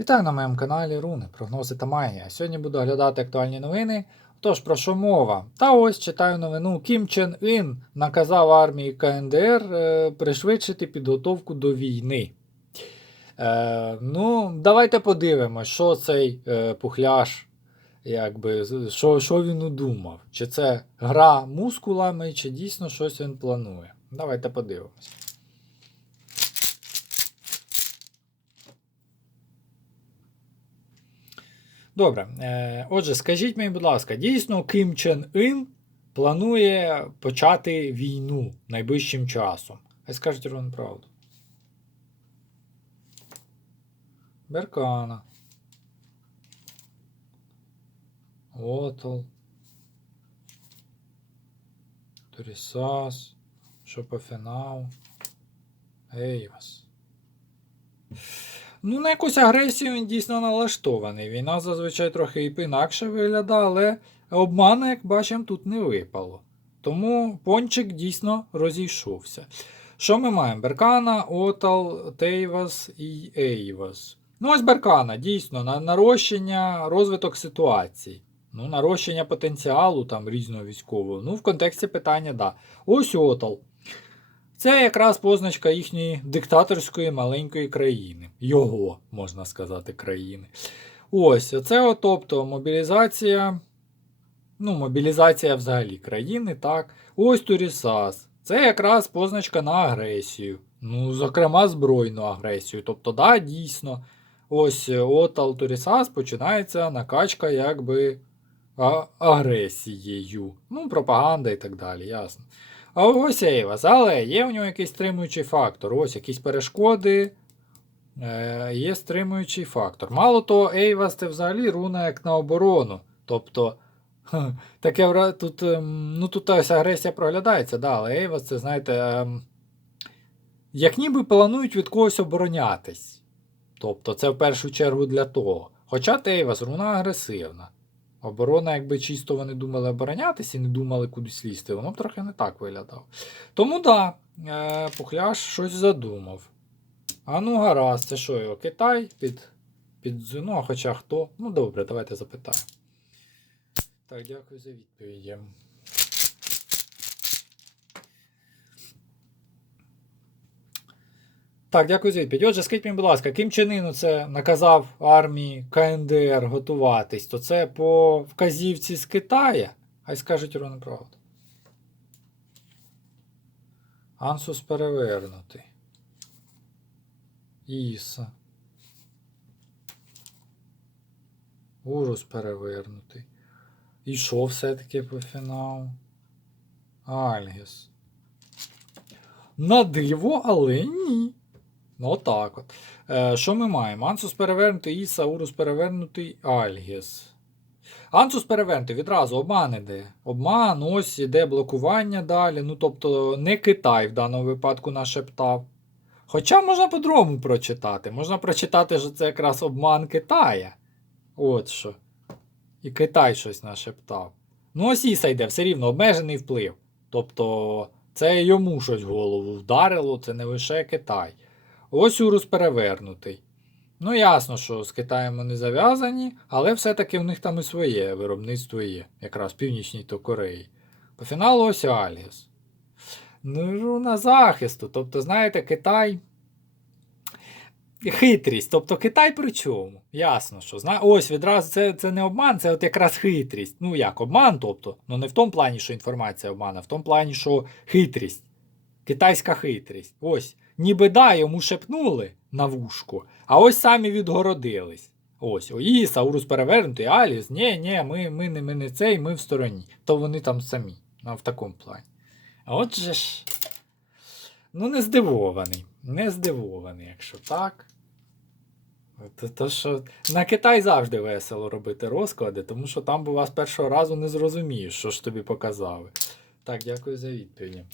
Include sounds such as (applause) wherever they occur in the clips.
Вітаю на моєму каналі Руни, прогнози та магія. Сьогодні буду оглядати актуальні новини. Тож про що мова? Та ось читаю новину. Кім Чен Ін наказав армії КНДР е, пришвидшити підготовку до війни. Е, ну, давайте подивимось, що цей е, пухляш, якби, що, що він удумав. Чи це гра мускулами, чи дійсно щось він планує. Давайте подивимось. Добре. Е, отже, скажіть мені, будь ласка, дійсно Ким Чен Ін планує почати війну найближчим часом. Хай скажуть вам правду. Беркана. Отл. Турісас. Шопофінал. Ейвас. Ну, на якусь агресію він дійсно налаштований. Війна зазвичай трохи інакше виглядає, але обмана, як бачимо, тут не випало. Тому пончик дійсно розійшовся. Що ми маємо? Беркана, Отал, Тейвас і Ейвас. Ну, ось Беркана, дійсно, на нарощення, розвиток ситуацій. Ну, нарощення потенціалу там різного військового. Ну, в контексті питання, да. Ось Отал. Це якраз позначка їхньої диктаторської маленької країни. Його, можна сказати, країни. Ось, це, тобто, мобілізація. Ну, мобілізація взагалі країни, так. Ось Турісас. Це якраз позначка на агресію. Ну, зокрема, збройну агресію. Тобто, да, дійсно, ось от Турісас починається накачка якби агресією. Ну, пропаганда і так далі, ясно. А ось Ейвас, але є в нього якийсь стримуючий фактор. Ось якісь перешкоди. Е, є стримуючий фактор. Мало того, Ейвас це взагалі руна як на оборону. Тобто, (laughs) таке тут, ем, ну, тут ось агресія проглядається, да, але Ейвас це, знаєте, ем, як ніби планують від когось оборонятись. Тобто, це в першу чергу для того. Хоча Ейвас руна агресивна. Оборона, якби чисто вони думали оборонятися і не думали кудись лізти, воно б трохи не так виглядало. Тому так, да, е, Пухляш щось задумав. А ну гаразд, це що його? Китай під, під ну, а хоча хто? Ну добре, давайте запитаємо. Так, дякую за відповіді. Так, дякую за відповідь. Отже, скажіть мені, будь ласка, Ким Чен Ін це наказав армії КНДР готуватись, то це по вказівці з Китая? Хай скажуть ровно правду. Ансус перевернутий. Іса. Урус перевернутий. І що все-таки по фіналу? Альгіс. На диво, але ні. Ну, отак от. Е, що ми маємо? Ансус перевернутий, Іса, Урус перевернутий, Альгіс. Ансус перевернутий, відразу обман іде. Обман, ось іде блокування далі. Ну, тобто, не Китай в даному випадку нашептав. Хоча можна по-другому прочитати. Можна прочитати, що це якраз обман Китая. От що. І Китай щось нашептав. Ну, ось Іса йде, все рівно обмежений вплив. Тобто, це йому щось в голову вдарило, це не лише Китай. Ось Урус перевернутий. Ну, ясно, що з Китаєм вони зав'язані, але все-таки в них там і своє виробництво є, якраз в Північній то Кореї. По фіналу ось Альгіс. Ну, на захисту. Тобто, знаєте, Китай. Хитрість. Тобто Китай при чому? Ясно, що зна... ось відразу це, це не обман, це от якраз хитрість. Ну як, обман, тобто, ну не в тому плані, що інформація обман, а в тому плані, що хитрість. Китайська хитрість. Ось. Ніби да, йому шепнули на вушку, а ось самі відгородились. Ось, ої, Саурус перевернутий, Аліс, ні, ні, ми, ми, не, ми не цей, ми в стороні. То вони там самі, в такому плані. Отже ж. Ну, не здивований. Не здивований, якщо так. То, то що на Китай завжди весело робити розклади, тому що там бува з першого разу не зрозумієш, що ж тобі показали. Так, дякую за відповіді.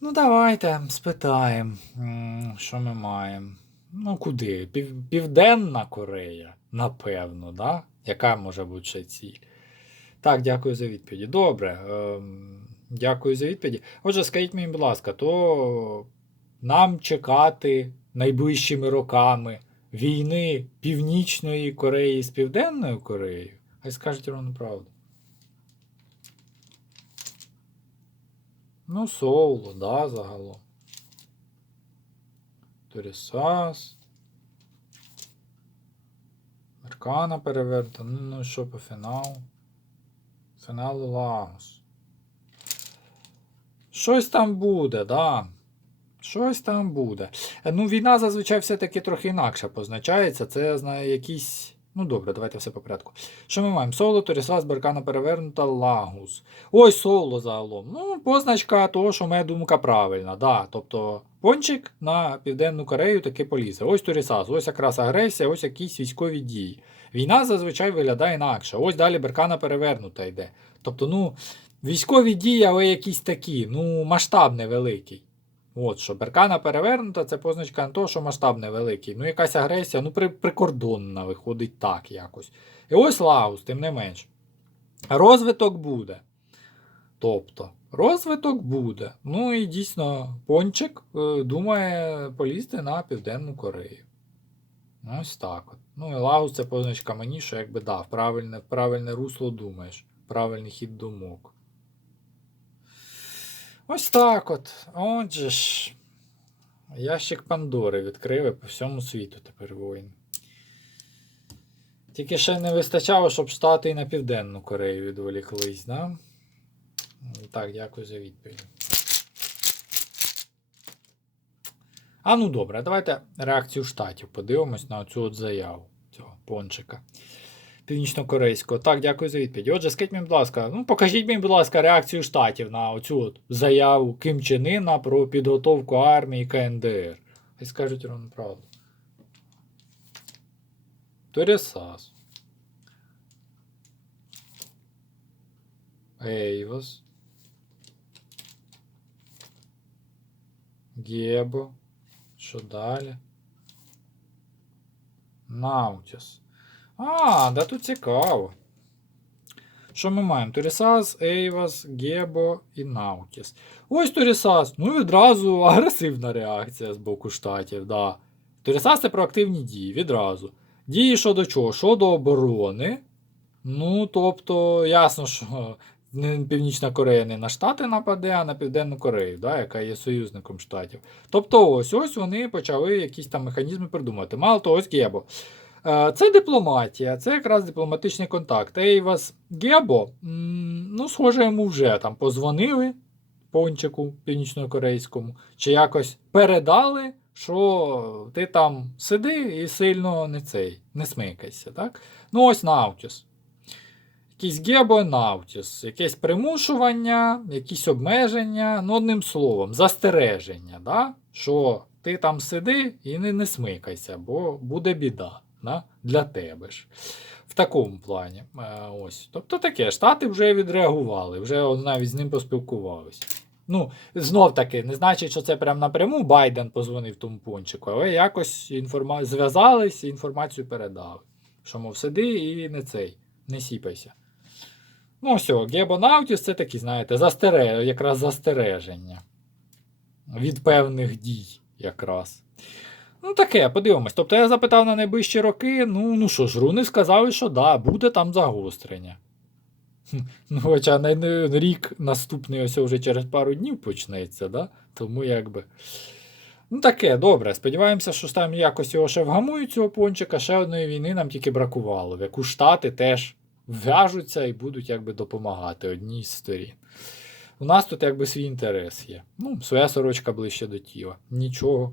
Ну, давайте спитаємо, що ми маємо. Ну, куди? Пів, Південна Корея, напевно, да? Яка може бути ще ціль? Так, дякую за відповіді. Добре. Ем, дякую за відповіді. Отже, скажіть мені, будь ласка, то нам чекати найближчими роками війни Північної Кореї з Південною Кореєю? Хай скажуть ровно правду. Ну, Соуло, да, загалом. Торісас. Аркана переверта. Ну, що по фіналу? Фіналу Лагос. Щось там буде, да. Щось там буде. Е, Ну, війна зазвичай все-таки трохи інакше позначається. Це я знаю якісь. Ну добре, давайте все по порядку. Що ми маємо? Соло, Торісас, Беркана перевернута, Лагус. Ось соло загалом. Ну, позначка того, що моя думка правильна. Да. Тобто пончик на Південну Корею таки полізе. Ось Торісас, ось якраз агресія, ось якісь військові дії. Війна зазвичай виглядає інакше. Ось далі Беркана перевернута йде. Тобто, ну, військові дії, але якісь такі, ну, масштаб невеликий. От що, Беркана перевернута, це позначка на того, що масштаб невеликий. Ну, якась агресія, ну, при, прикордонна виходить так якось. І ось Лаус, тим не менш. Розвиток буде. Тобто, розвиток буде. Ну і дійсно, пончик е, думає полізти на Південну Корею. Ось так от. Ну і Лагус це позначка мені, що якби да, правильне, правильне русло думаєш, правильний хід думок. Ось так от. Отже ж. Ящик Пандори відкрили по всьому світу тепер воїн. Тільки ще не вистачало, щоб Штати і на Південну Корею відволіклись, да? Так, дякую за відповідь. А ну добре, давайте реакцію штатів подивимось на цю от заяву цього пончика. Північно-корейського. Так, дякую за відповідь. Отже, скажіть мені, будь ласка, ну покажіть мені, будь ласка, реакцію штатів на оцю от заяву Ким Чен Ына про підготовку армії КНДР. І скажуть ровно правду. Торісас. Ейвос. Гебо. Що далі? Наутіс. А, да тут цікаво. Що ми маємо? Торісас, Ейвас, Гебо і Наутіс. Ось Торісас. Ну відразу агресивна реакція з боку штатів. Да. Торісас це проактивні дії відразу. Дії щодо чого? Щодо оборони. Ну, тобто, ясно, що Північна Корея не на Штати нападе, а на Південну Корею, да, яка є союзником штатів. Тобто, ось ось вони почали якісь там механізми придумати. Мало того, ось Гебо. Е, Це дипломатія, це якраз дипломатичний контакт. Ейвас Гебо, ну, схоже, йому вже там позвонили пончику північнокорейському, чи якось передали, що ти там сиди і сильно не цей, не смикайся. Так? Ну, ось Наутіс. Якийсь Гебо Наутіс, якесь примушування, якісь обмеження, ну, одним словом, застереження, да? що ти там сиди і не, не смикайся, бо буде біда да? для тебе ж. В такому плані. Е, ось. Тобто таке, Штати вже відреагували, вже навіть з ним поспілкувалися. Ну, знов таки, не значить, що це прям напряму Байден позвонив тому пончику, але якось інформа... зв'язались і інформацію передали. Що, мов, сиди і не цей, не сіпайся. Ну, все, Гебонаутіс це такі, знаєте, застере... якраз застереження від певних дій, якраз. Ну, таке, подивимось. Тобто я запитав на найближчі роки, ну, ну що ж, руни сказали, що да, буде там загострення. Ну, хоча на рік наступний ось вже через пару днів почнеться, да? тому якби. Ну, таке, добре. Сподіваємося, що ж там якось його ще вгамують цього пончика, ще одної війни нам тільки бракувало, в яку Штати теж в'яжуться і будуть якби допомагати одній з сторін. У нас тут якби свій інтерес є. Ну, своя сорочка ближче до тіла. Нічого